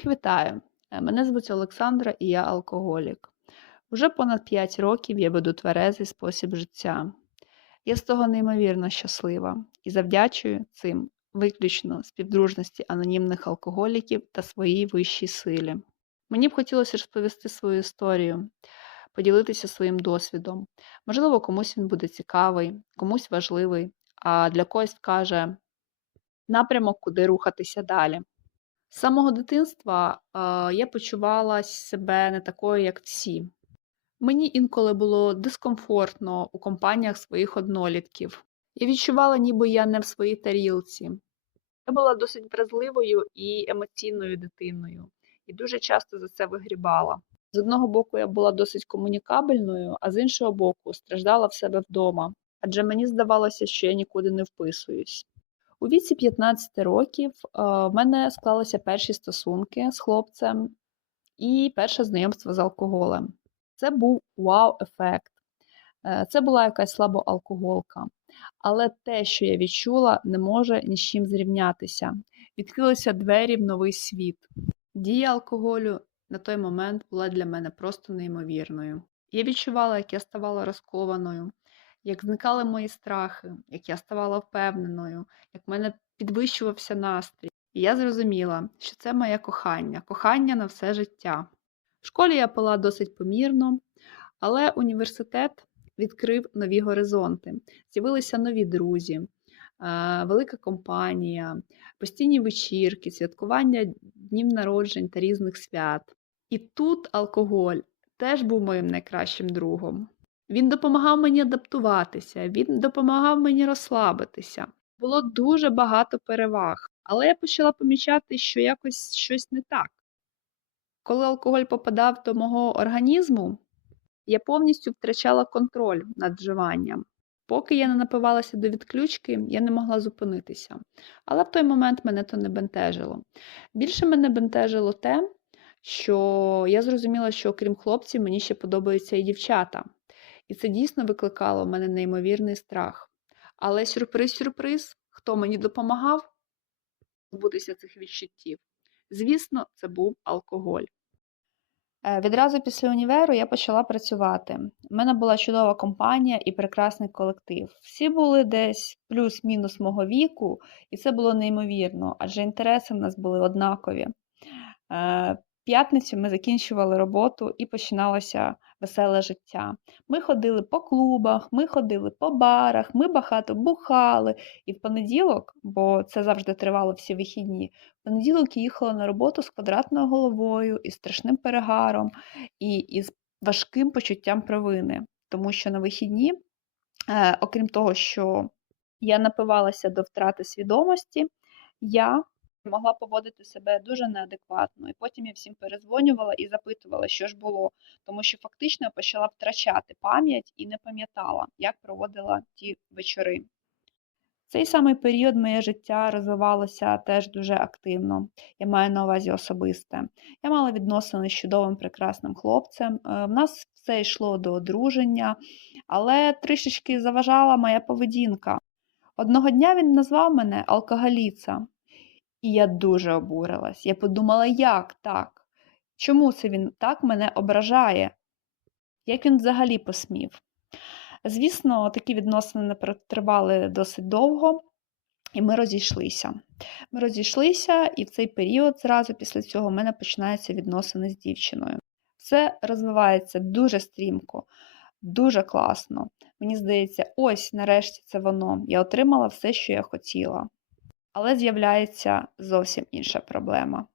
Всіх вітаю! Е, Мене звуть Олександра і я алкоголік. Уже понад 5 років я веду тверезий спосіб життя. Я з того неймовірно щаслива і завдячую цим виключно співдружності анонімних алкоголіків та своїй вищій силі. Мені б хотілося розповісти свою історію, поділитися своїм досвідом. Можливо, комусь він буде цікавий, комусь важливий, а для когось вкаже напрямок, куди рухатися далі. З самого дитинства я почувала себе не такою, як всі. Мені інколи було дискомфортно у компаніях своїх однолітків. Я відчувала, ніби я не в своїй тарілці. Я була досить вразливою і емоційною дитиною, і дуже часто за це вигрібала. З одного боку, я була досить комунікабельною, а з іншого боку, страждала в себе вдома, адже мені здавалося, що я нікуди не вписуюсь. У віці 15 років е, в мене склалися перші стосунки з хлопцем і перше знайомство з алкоголем. Це був вау-ефект. Е, Це була якась слабоалкоголка. Але те, що я відчула, не може ні з чим зрівнятися. Відкрилися двері в новий світ. Дія алкоголю на той момент була для мене просто неймовірною. Я відчувала, як я ставала розкованою, як зникали мої страхи, як я ставала впевненою, як в мене підвищувався настрій. І я зрозуміла, що це моє кохання, кохання на все життя. В школі я пила досить помірно, але університет відкрив нові горизонти. З'явилися нові друзі, е, велика компанія, постійні вечірки, святкування днів народжень та різних свят. І тут алкоголь теж був моїм найкращим другом. Він допомагав мені адаптуватися, він допомагав мені розслабитися. Було дуже багато переваг, але я почала помічати, що якось щось не так. Коли алкоголь попадав до мого організму, я повністю втрачала контроль над вживанням. Поки я не напивалася до відключки, я не могла зупинитися. Але в той момент мене то не бентежило. Більше мене бентежило те, що я зрозуміла, що окрім хлопців, мені ще подобаються і дівчата. І це дійсно викликало в мене неймовірний страх. Але сюрприз-сюрприз, хто мені допомагав позбутися цих відчуттів? Звісно, це був алкоголь. Е, Відразу після універу я почала працювати. У мене була чудова компанія і прекрасний колектив. Всі були десь плюс-мінус мого віку, і це було неймовірно, адже інтереси в нас були однакові. П'ятницю ми закінчували роботу і починалося веселе життя. Ми ходили по клубах, ми ходили по барах, ми багато бухали. І в понеділок, бо це завжди тривало всі вихідні, в понеділок я їхала на роботу з квадратною головою, із страшним перегаром, і із важким почуттям провини. Тому що на вихідні, е, окрім того, що я напивалася до втрати свідомості, я могла поводити себе дуже неадекватно. І потім я всім перезвонювала і запитувала, що ж було, тому що фактично я почала втрачати пам'ять і не пам'ятала, як проводила ті вечори. Цей самий період моє життя розвивалося теж дуже активно. Я маю на увазі особисте. Я мала відносини з чудовим прекрасним хлопцем. Е, В нас все йшло до одруження, але трішечки заважала моя поведінка. Одного дня він назвав мене алкоголіця, і я дуже обурилась. Я подумала, як так? Чому це він так мене ображає? Як він взагалі посмів? Звісно, такі відносини не тривали досить довго, і ми розійшлися. Ми розійшлися, і в цей період, зразу після цього, в мене починаються відносини з дівчиною. Все розвивається дуже стрімко, дуже класно. Мені здається, ось нарешті це воно. Я отримала все, що я хотіла. Але з'являється зовсім інша проблема.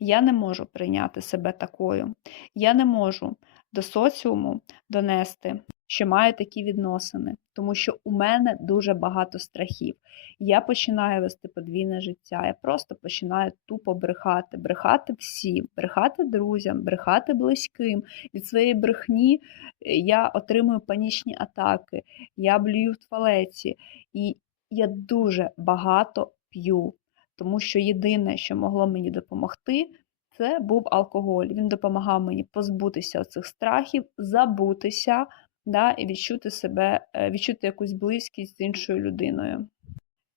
Я не можу прийняти себе такою. Я не можу до соціуму донести, що маю такі відносини, тому що у мене дуже багато страхів. Я починаю вести подвійне життя. Я просто починаю тупо брехати, брехати всім, брехати друзям, брехати близьким. Від своєї брехні е, я отримую панічні атаки, я блюю в туалеті. І я дуже багато п'ю, тому що єдине, що могло мені допомогти, це був алкоголь. Він допомагав мені позбутися цих страхів, забутися да, і відчути себе, е, відчути якусь близькість з іншою людиною.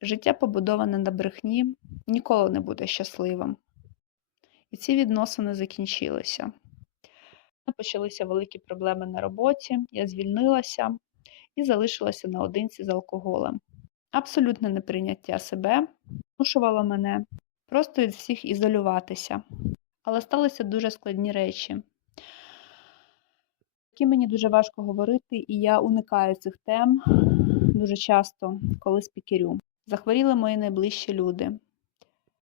Життя, побудоване на брехні, ніколи не буде щасливим. І ці відносини закінчилися. Почалися великі проблеми на роботі, я звільнилася і залишилася наодинці з алкоголем. Абсолютне неприйняття себе змушувало мене просто від всіх ізолюватися. Але сталися дуже складні речі, які мені дуже важко говорити, і я уникаю цих тем дуже часто, коли спікерю. Захворіли мої найближчі люди.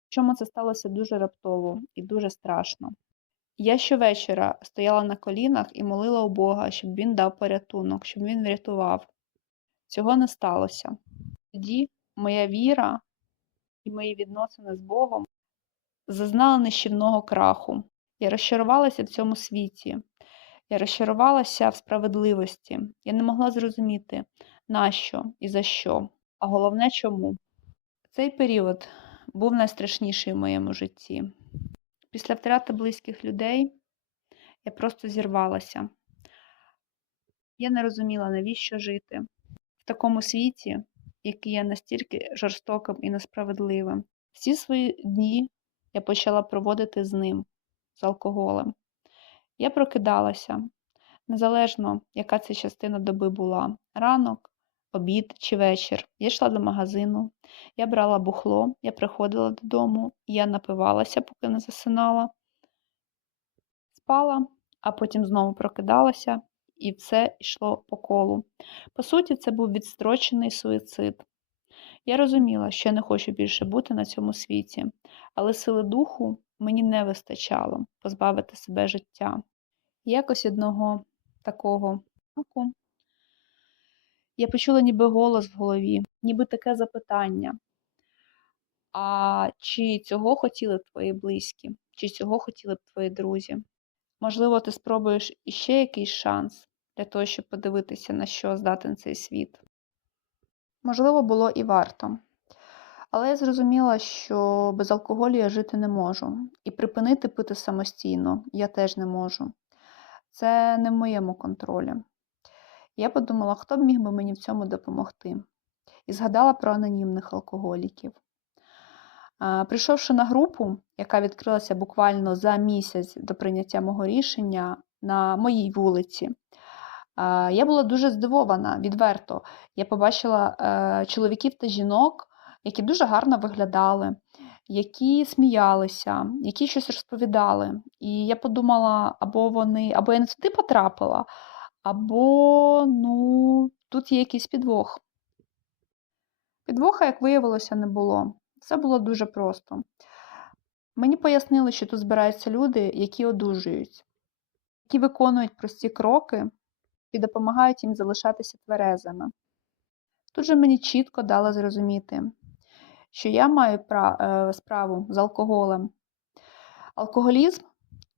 Причому це сталося дуже раптово і дуже страшно. Я щовечора стояла на колінах і молила у Бога, щоб він дав порятунок, щоб він врятував. Цього не сталося. Тоді моя віра і мої відносини з Богом зазнали нищівного краху. Я розчарувалася в цьому світі. Я розчарувалася в справедливості. Я не могла зрозуміти, нащо і за що, а головне чому. Цей період був найстрашніший в моєму житті. Після втрати близьких людей я просто зірвалася. Я не розуміла, навіщо жити в такому світі, який є настільки жорстоким і несправедливим. Всі свої дні я почала проводити з ним, з алкоголем. Я прокидалася, незалежно, яка це частина доби була ранок, обід чи вечір. Я йшла до магазину, я брала бухло, я приходила додому, я напивалася, поки не засинала, спала, а потім знову прокидалася, і все йшло по колу. По суті, це був відстрочений суїцид. Я розуміла, що я не хочу більше бути на цьому світі, але сили духу мені не вистачало позбавити себе життя. Якось одного такого ранку я почула ніби голос в голові, ніби таке запитання. А чи цього хотіли б твої близькі, чи цього хотіли б твої друзі? Можливо, ти спробуєш іще якийсь шанс для того, щоб подивитися, на що здатен цей світ. Можливо, було і варто. Але я зрозуміла, що без алкоголю я жити не можу. І припинити пити самостійно я теж не можу. Це не в моєму контролі. Я подумала, хто б міг би мені в цьому допомогти. І згадала про анонімних алкоголіків. Прийшовши на групу, яка відкрилася буквально за місяць до прийняття мого рішення на моїй вулиці, я була дуже здивована, відверто. Я побачила е, чоловіків та жінок, які дуже гарно виглядали, які сміялися, які щось розповідали. І я подумала, або вони, або я не туди потрапила, або ну, тут є якийсь підвох. Підвоха, як виявилося, не було. Все було дуже просто. Мені пояснили, що тут збираються люди, які одужують, які виконують прості кроки і допомагають їм залишатися тверезими. Тут же мені чітко дали зрозуміти, що я маю е, справу з алкоголем. Алкоголізм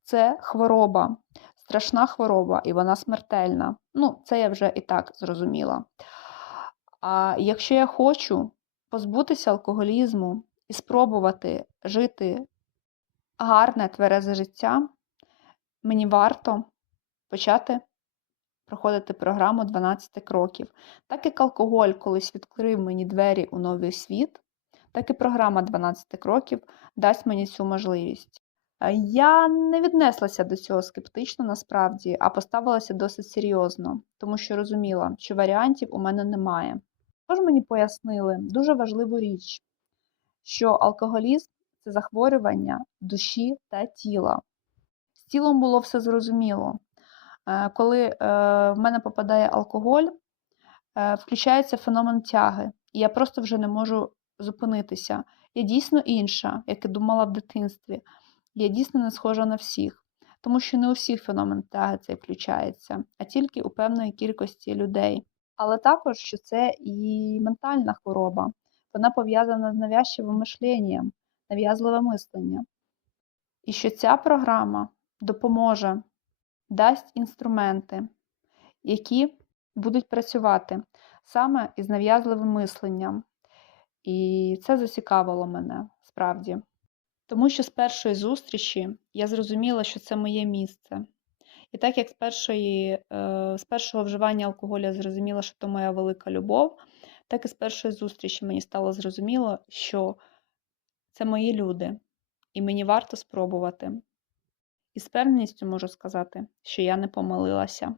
це хвороба, страшна хвороба, і вона смертельна. Ну, це я вже і так зрозуміла. А якщо я хочу позбутися алкоголізму і спробувати жити гарне, тверезе життя, мені варто почати проходити програму 12 кроків. Так як алкоголь колись відкрив мені двері у новий світ, так і програма 12 кроків дасть мені цю можливість. Е, я не віднеслася до цього скептично насправді, а поставилася досить серйозно, тому що розуміла, що варіантів у мене немає. Тож мені пояснили дуже важливу річ, що алкоголізм це захворювання душі та тіла. З тілом було все зрозуміло. Е, коли е, в мене попадає алкоголь, включається феномен тяги, і я просто вже не можу зупинитися. Я дійсно інша, як і думала в дитинстві. Я дійсно не схожа на всіх, тому що не у всіх феномен тяги цей включається, а тільки у певної кількості людей. Але також, що це і ментальна хвороба, вона пов'язана з навязчивим мишленням, нав'язливе мислення. І що ця програма допоможе, дасть інструменти, які будуть працювати саме із нав'язливим мисленням. І це зацікавило мене справді. Тому що з першої зустрічі я зрозуміла, що це моє місце. І так як з першої, е, з першого вживання алкоголю я зрозуміла, що це моя велика любов, так і з першої зустрічі мені стало зрозуміло, що це мої люди, і мені варто спробувати. І з певністю можу сказати, що я не помилилася.